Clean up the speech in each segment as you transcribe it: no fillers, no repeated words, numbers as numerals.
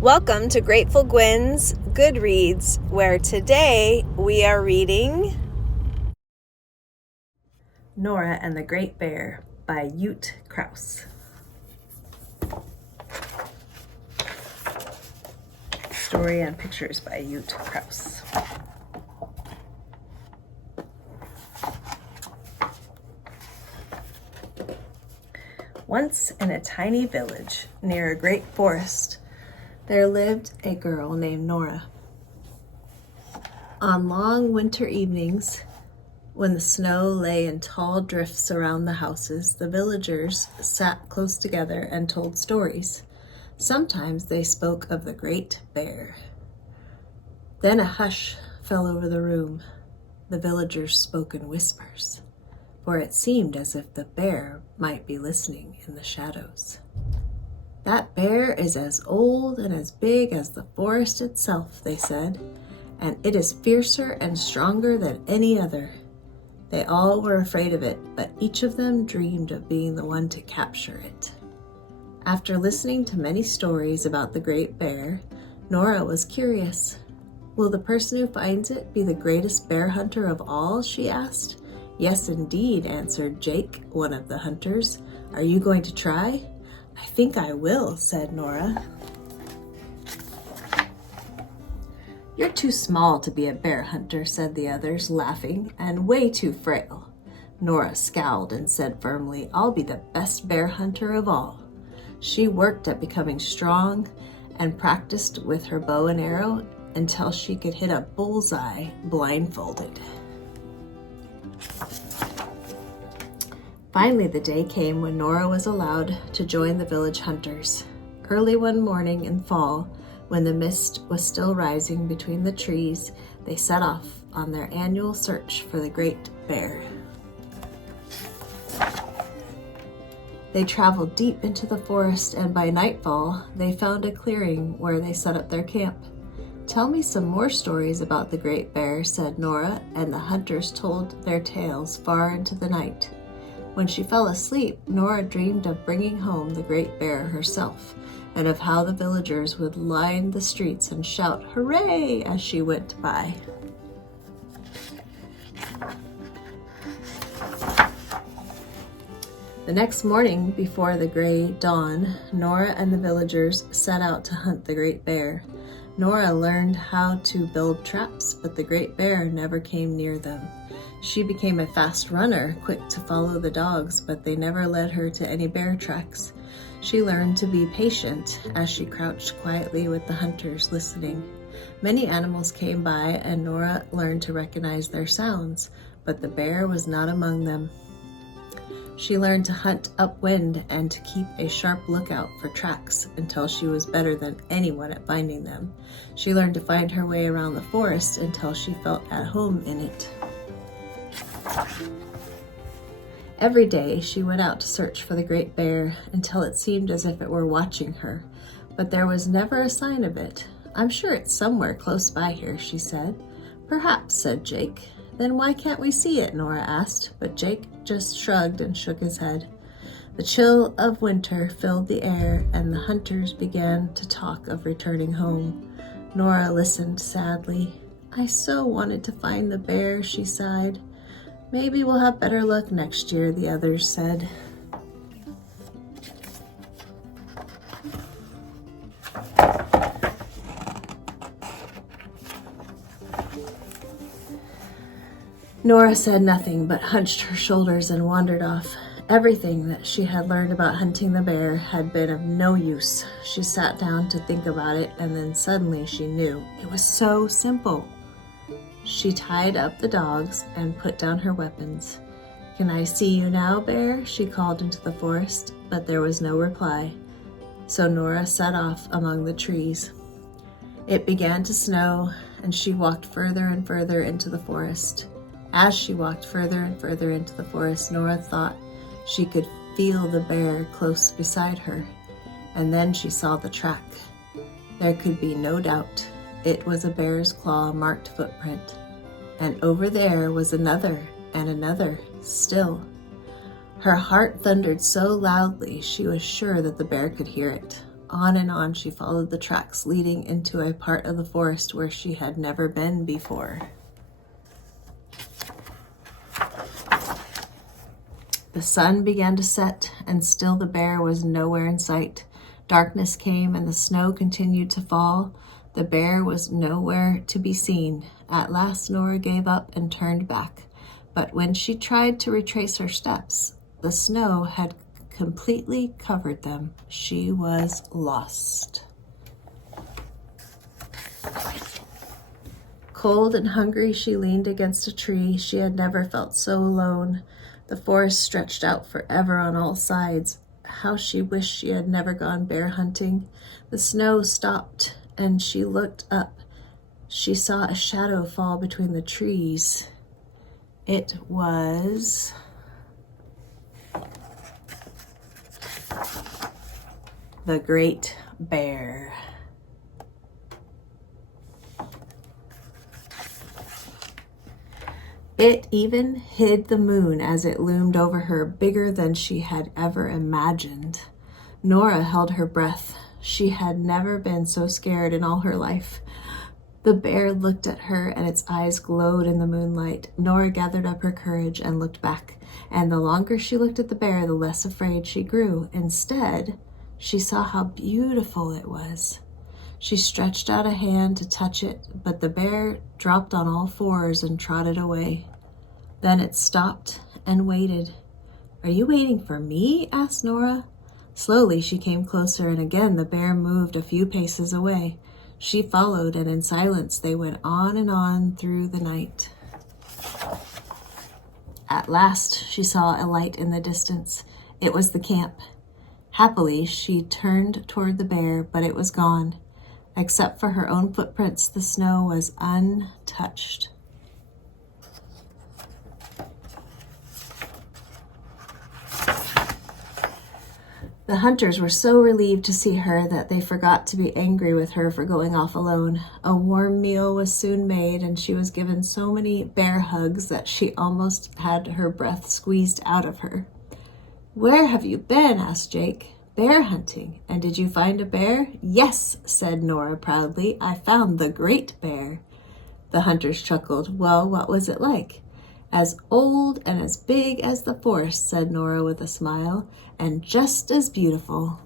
Welcome to Grateful Gwen's Goodreads, where today we are reading Nora and the Great Bear by Ute Krause. Story and pictures by Ute Krause. Once in a tiny village near a great forest, there lived a girl named Nora. On long winter evenings, when the snow lay in tall drifts around the houses, the villagers sat close together and told stories. Sometimes they spoke of the Great Bear. Then a hush fell over the room. The villagers spoke in whispers, for it seemed as if the bear might be listening in the shadows. "That bear is as old and as big as the forest itself," they said, "and it is fiercer and stronger than any other." They all were afraid of it, but each of them dreamed of being the one to capture it. After listening to many stories about the Great Bear, Nora was curious. "Will the person who finds it be the greatest bear hunter of all?" she asked. "Yes, indeed," answered Jake, one of the hunters. "Are you going to try?" "I think I will," said Nora. "You're too small to be a bear hunter," said the others, laughing, "and way too frail." Nora scowled and said firmly, "I'll be the best bear hunter of all." She worked at becoming strong and practiced with her bow and arrow until she could hit a bullseye blindfolded. Finally, the day came when Nora was allowed to join the village hunters. Early one morning in fall, when the mist was still rising between the trees, they set off on their annual search for the Great Bear. They traveled deep into the forest, and by nightfall, they found a clearing where they set up their camp. "Tell me some more stories about the Great Bear," said Nora, and the hunters told their tales far into the night. When she fell asleep, Nora dreamed of bringing home the Great Bear herself, and of how the villagers would line the streets and shout "Hooray!" as she went by. The next morning, before the gray dawn, Nora and the villagers set out to hunt the Great Bear. Nora learned how to build traps, but the Great Bear never came near them. She became a fast runner, quick to follow the dogs, but they never led her to any bear tracks. She learned to be patient as she crouched quietly with the hunters listening. Many animals came by, and Nora learned to recognize their sounds, but the bear was not among them. She learned to hunt upwind and to keep a sharp lookout for tracks until she was better than anyone at finding them. She learned to find her way around the forest until she felt at home in it. Every day she went out to search for the Great Bear until it seemed as if it were watching her, but there was never a sign of it. "I'm sure it's somewhere close by here," she said. "Perhaps," said Jake. "Then why can't we see it?" Nora asked, but Jake just shrugged and shook his head. The chill of winter filled the air, and the hunters began to talk of returning home. Nora listened sadly. "I so wanted to find the bear," she sighed. "Maybe we'll have better luck next year," the others said. Nora said nothing but hunched her shoulders and wandered off. Everything that she had learned about hunting the bear had been of no use. She sat down to think about it, and then suddenly she knew. It was so simple. She tied up the dogs and put down her weapons. "Can I see you now, Bear?" she called into the forest, but there was no reply. So Nora set off among the trees. It began to snow, and she walked further and further into the forest. As she walked further and further into the forest, Nora thought she could feel the bear close beside her, and then she saw the track. There could be no doubt. It was a bear's claw-marked footprint, and over there was another and another still. Her heart thundered so loudly she was sure that the bear could hear it. On and on she followed the tracks leading into a part of the forest where she had never been before. The sun began to set, and still the bear was nowhere in sight. Darkness came, and the snow continued to fall. The bear was nowhere to be seen. At last Nora gave up and turned back. But when she tried to retrace her steps, the snow had completely covered them. She was lost. Cold and hungry, she leaned against a tree. She had never felt so alone. The forest stretched out forever on all sides. How she wished she had never gone bear hunting. The snow stopped, and she looked up. She saw a shadow fall between the trees. It was the great bear. It even hid the moon as it loomed over her, bigger than she had ever imagined. Nora held her breath. She had never been so scared in all her life. The bear looked at her, and its eyes glowed in the moonlight. Nora gathered up her courage and looked back, and the longer she looked at the bear, the less afraid she grew. Instead, she saw how beautiful it was. She stretched out a hand to touch it, but the bear dropped on all fours and trotted away. Then it stopped and waited. "Are you waiting for me?" asked Nora. Slowly she came closer, and again the bear moved a few paces away. She followed, and in silence they went on and on through the night. At last she saw a light in the distance. It was the camp. Happily she turned toward the bear, but it was gone. Except for her own footprints, the snow was untouched. The hunters were so relieved to see her that they forgot to be angry with her for going off alone. A warm meal was soon made, and she was given so many bear hugs that she almost had her breath squeezed out of her. "Where have you been?" asked Jake. "Bear hunting. And did you find a bear?" "Yes," said Nora proudly. "I found the great bear." The hunters chuckled. "Well, what was it like?" "As old and as big as the forest," said Nora with a smile, "and just as beautiful."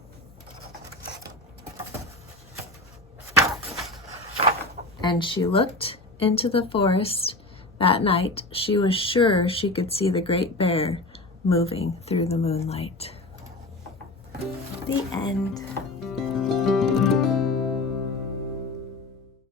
And she looked into the forest. That night, she was sure she could see the great bear moving through the moonlight. The end.